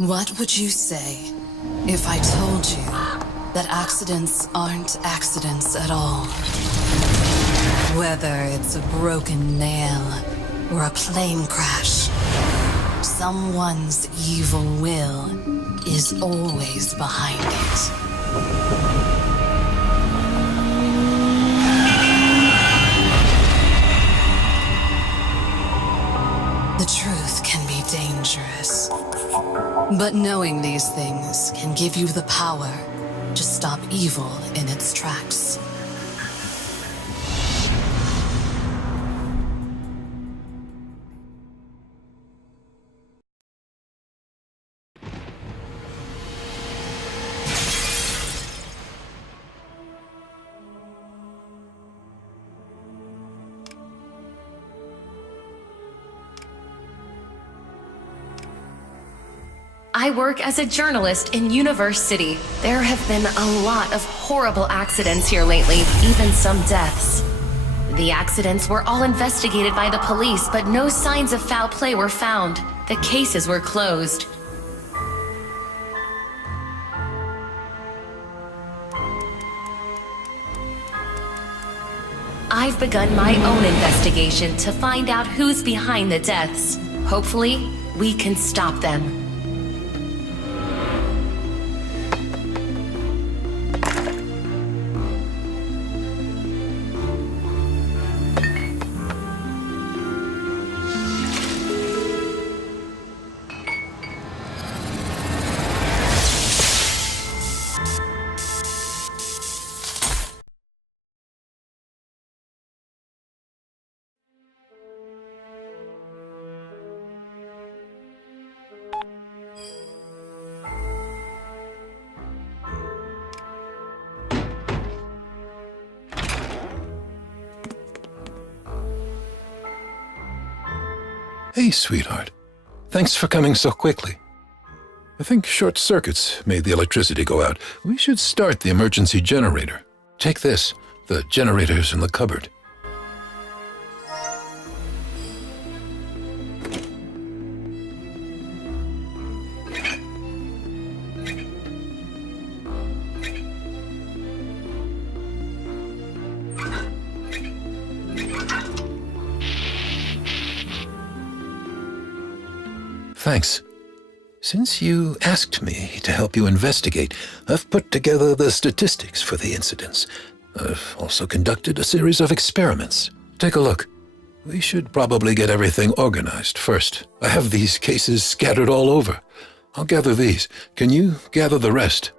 What would you say if I told you that accidents aren't accidents at all? Whether it's a broken nail or a plane crash, someone's evil will is always behind it. The truth can be dangerous, but knowing these things can give you the power to stop evil in its tracks. I work as a journalist in Universe City. There have been a lot of horrible accidents here lately, even some deaths. The accidents were all investigated by the police, but no signs of foul play were found. The cases were closed. I've begun my own investigation to find out who's behind the deaths. Hopefully, we can stop them. Hey, sweetheart. Thanks for coming so quickly. I think short circuits made the electricity go out. We should start the emergency generator. Take this. The generator's in the cupboard. Thanks. Since you asked me to help you investigate, I've put together the statistics for the incidents. I've also conducted a series of experiments. Take a look. We should probably get everything organized first. I have these cases scattered all over. I'll gather these. Can you gather the rest?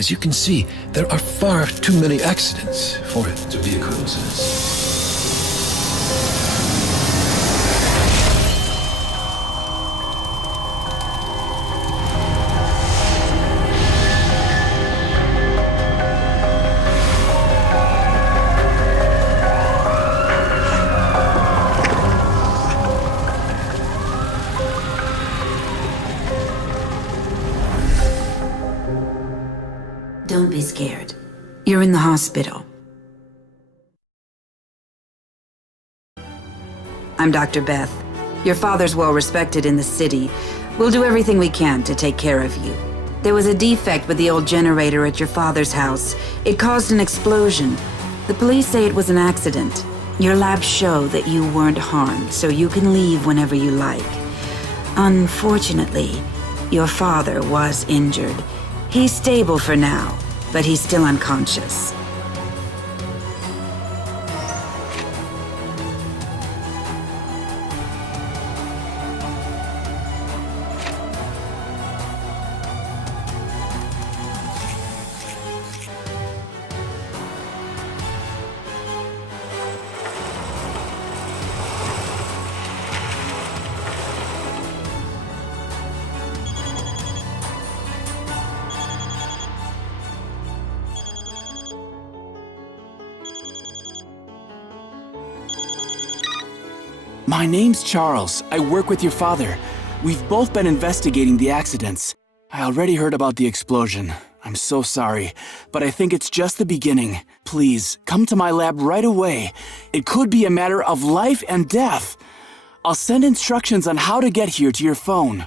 As you can see, there are far too many accidents for it to be a coincidence. Don't be scared. You're in the hospital. I'm Dr. Beth. Your father's well respected in the city. We'll do everything we can to take care of you. There was a defect with the old generator at your father's house. It caused an explosion. The police say it was an accident. Your labs show that you weren't harmed, so you can leave whenever you like. Unfortunately, your father was injured. He's stable for now, but he's still unconscious. My name's Charles. I work with your father. We've both been investigating the accidents. I already heard about the explosion. I'm so sorry, but I think it's just the beginning. Please, come to my lab right away. It could be a matter of life and death. I'll send instructions on how to get here to your phone.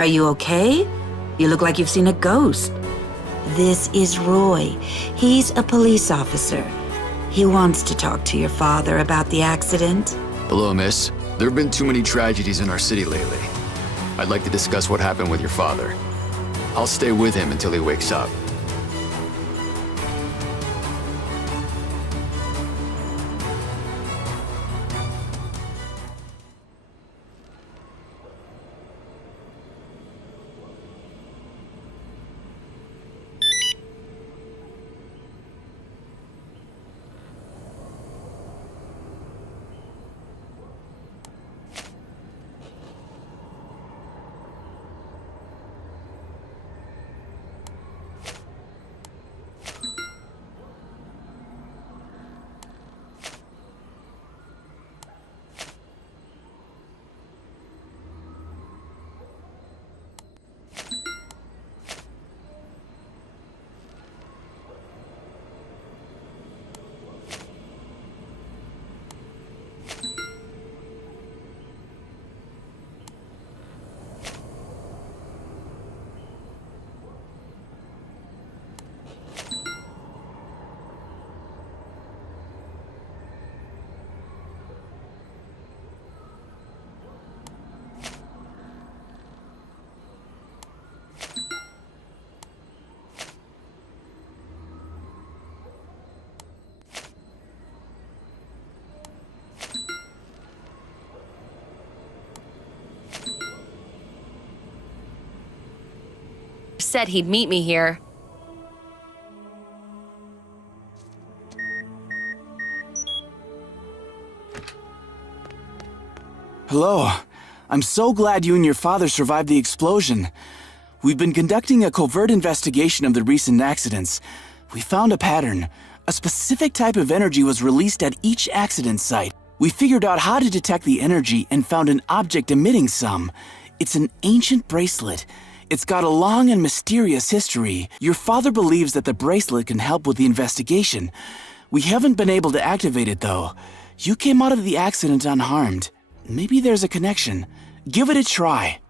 Are you okay? You look like you've seen a ghost. This is Roy. He's a police officer. He wants to talk to your father about the accident. Hello, miss. There have been too many tragedies in our city lately. I'd like to discuss what happened with your father. I'll stay with him until he wakes up. said he'd meet me here. Hello. I'm so glad you and your father survived the explosion. We've been conducting a covert investigation of the recent accidents. We found a pattern. A specific type of energy was released at each accident site. We figured out how to detect the energy and found an object emitting some. It's an ancient bracelet. It's got a long and mysterious history. Your father believes that the bracelet can help with the investigation. We haven't been able to activate it, though. You came out of the accident unharmed. Maybe there's a connection. Give it a try.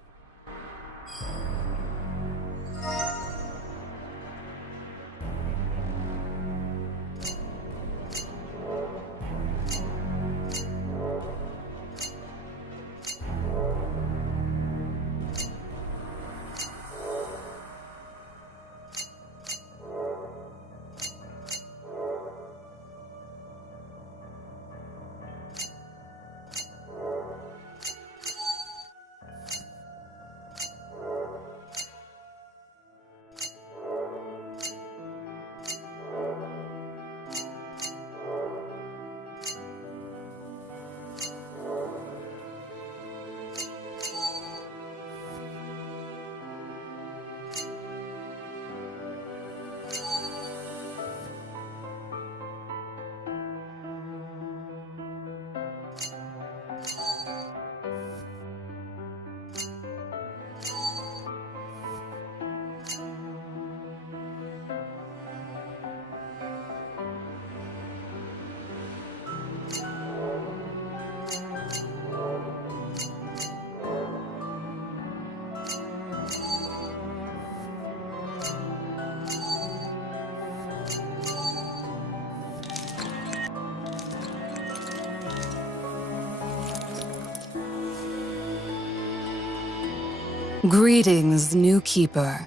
Greetings, new keeper.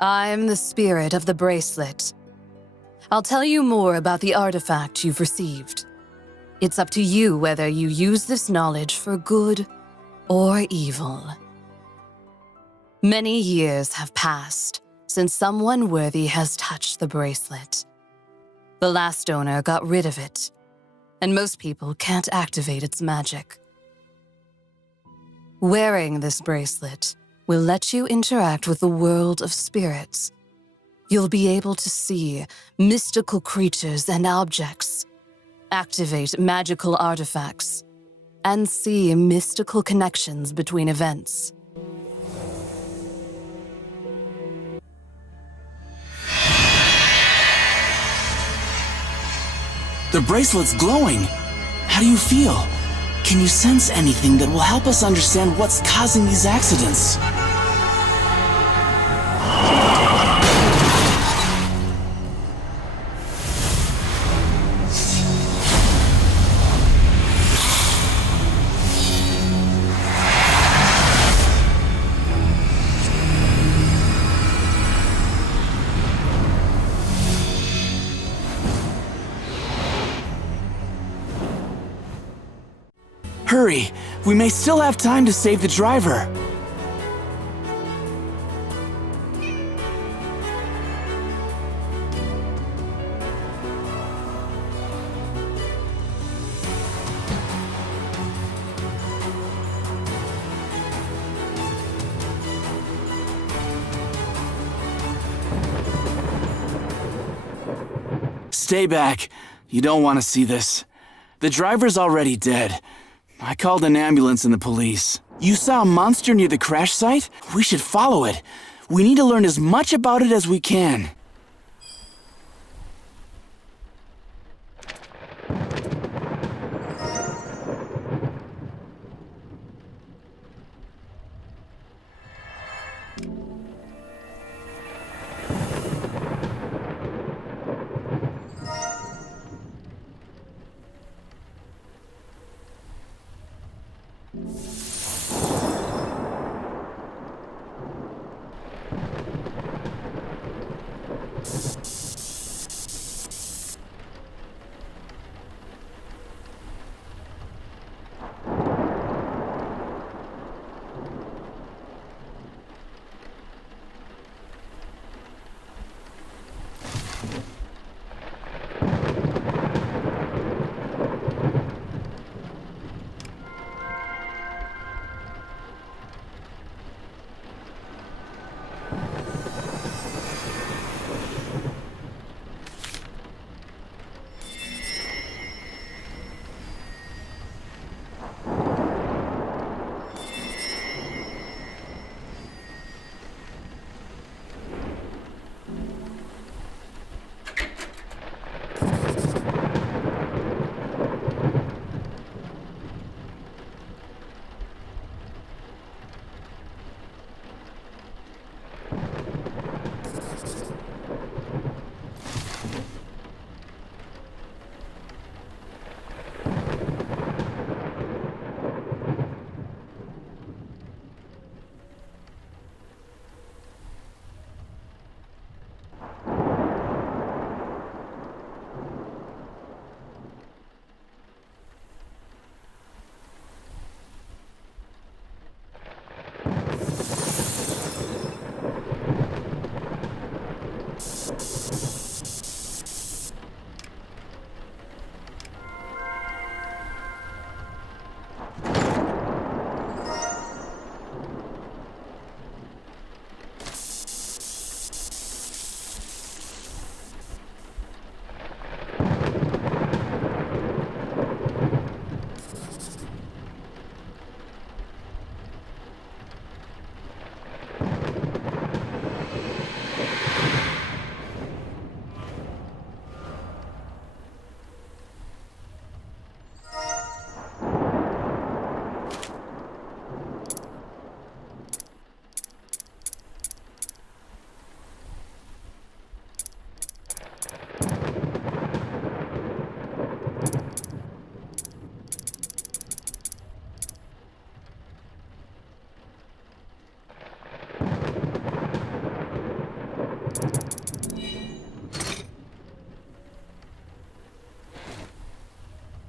I'm the spirit of the bracelet. I'll tell you more about the artifact you've received. It's up to you whether you use this knowledge for good or evil. Many years have passed since someone worthy has touched the bracelet. The last owner got rid of it, and most people can't activate its magic. Wearing this bracelet will let you interact with the world of spirits. You'll be able to see mystical creatures and objects, activate magical artifacts, and see mystical connections between events. The bracelet's glowing. How do you feel? Can you sense anything that will help us understand what's causing these accidents? Hurry! We may still have time to save the driver. Stay back. You don't want to see this. The driver's already dead. I called an ambulance and the police. You saw a monster near the crash site? We should follow it. We need to learn as much about it as we can.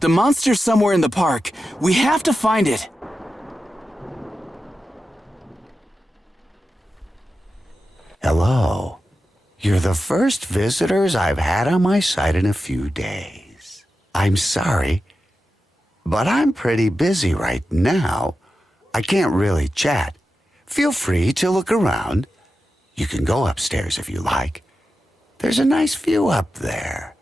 The monster's somewhere in the park. We have to find it. Hello. You're the first visitors I've had on my site in a few days. I'm sorry, but I'm pretty busy right now. I can't really chat. Feel free to look around. You can go upstairs if you like. There's a nice view up there.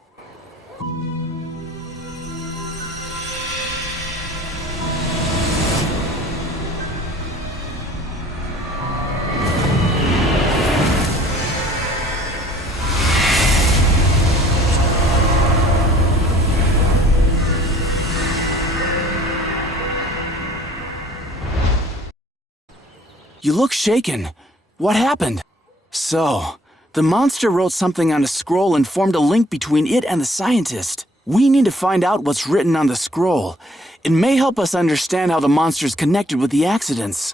You look shaken. What happened? So, the monster wrote something on a scroll and formed a link between it and the scientist. We need to find out what's written on the scroll. It may help us understand how the monster's connected with the accidents.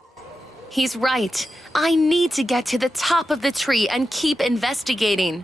He's right. I need to get to the top of the tree and keep investigating.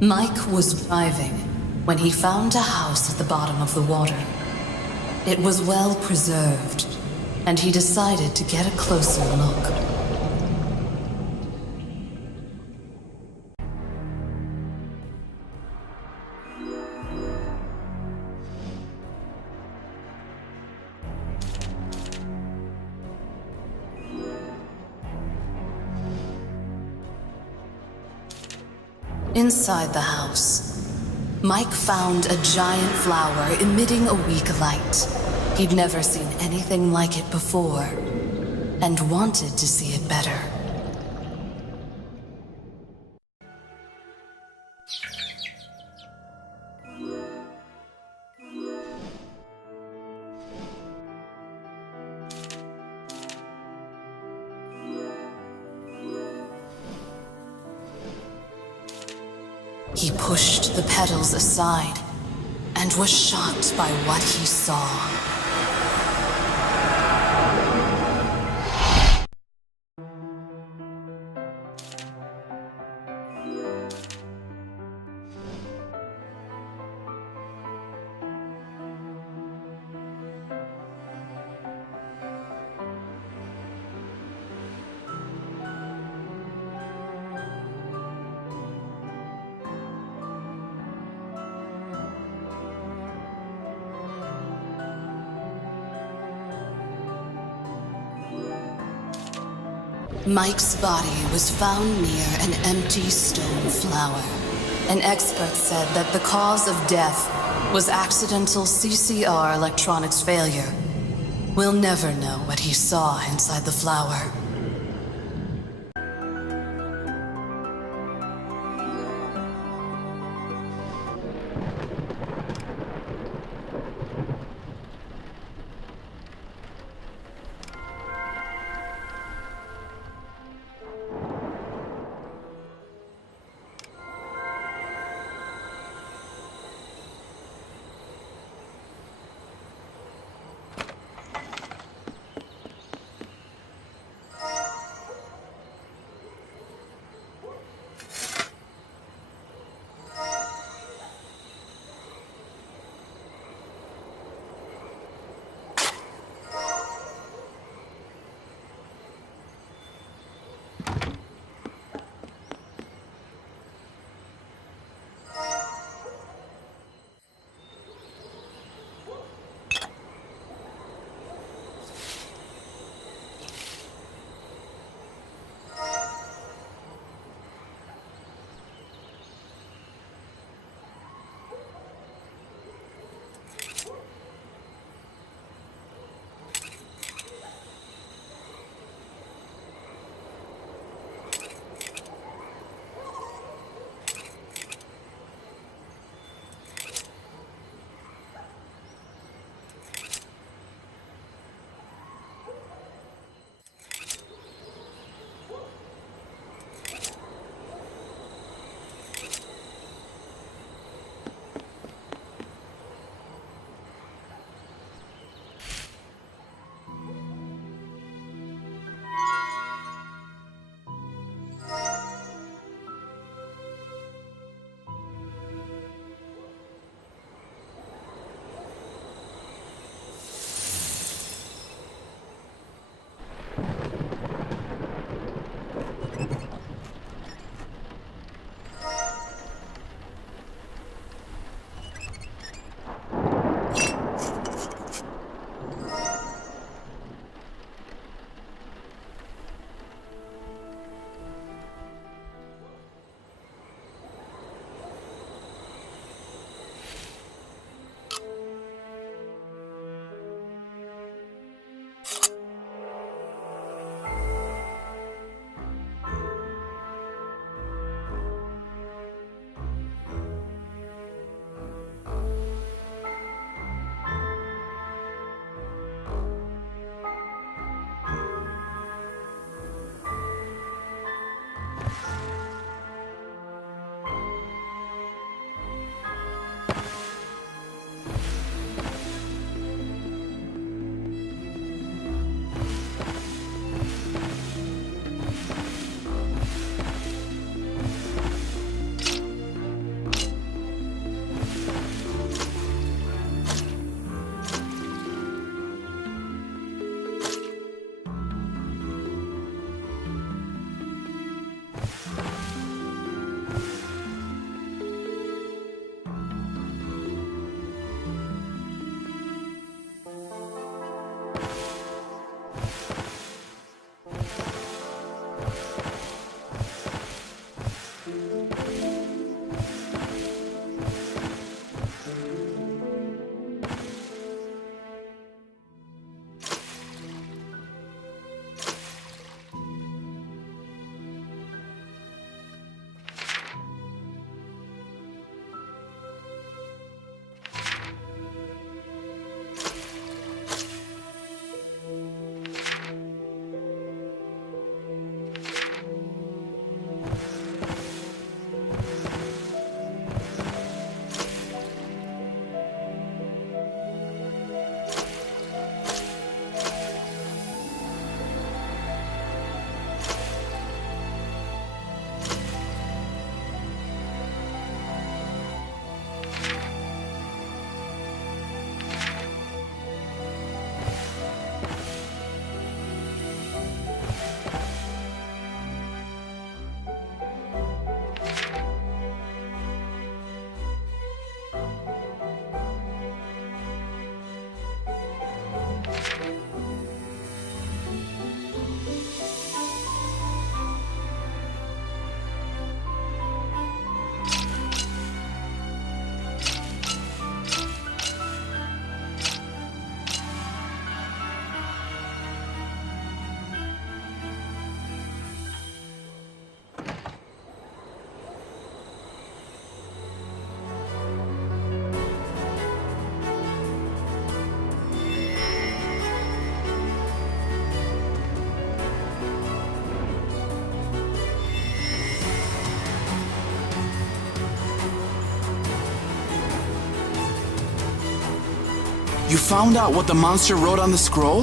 Mike was driving when he found a house at the bottom of the water. It was well preserved, and he decided to get a closer look. Inside the house, Mike found a giant flower emitting a weak light. He'd never seen anything like it before, and wanted to see it better. He pushed the petals aside and was shocked by what he saw. Mike's body was found near an empty stone flower. An expert said that the cause of death was accidental CCR electronics failure. We'll never know what he saw inside the flower. You found out what the monster wrote on the scroll?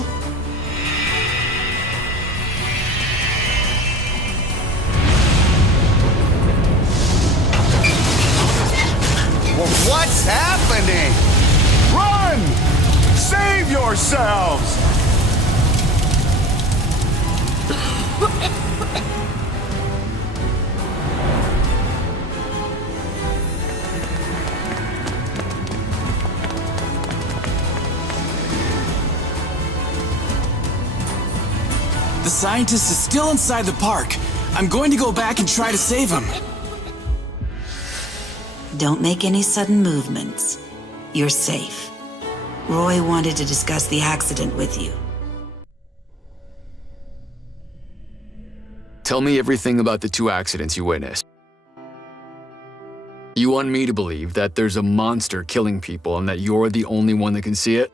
What's happening? Run! Save yourselves! The scientist is still inside the park. I'm going to go back and try to save him. Don't make any sudden movements. You're safe. Roy wanted to discuss the accident with you. Tell me everything about the 2 accidents you witnessed. You want me to believe that there's a monster killing people and that you're the only one that can see it?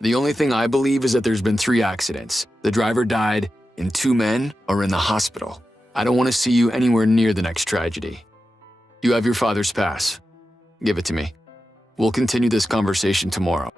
The only thing I believe is that there's been 3 accidents. The driver died, and 2 men are in the hospital. I don't want to see you anywhere near the next tragedy. You have your father's pass. Give it to me. We'll continue this conversation tomorrow.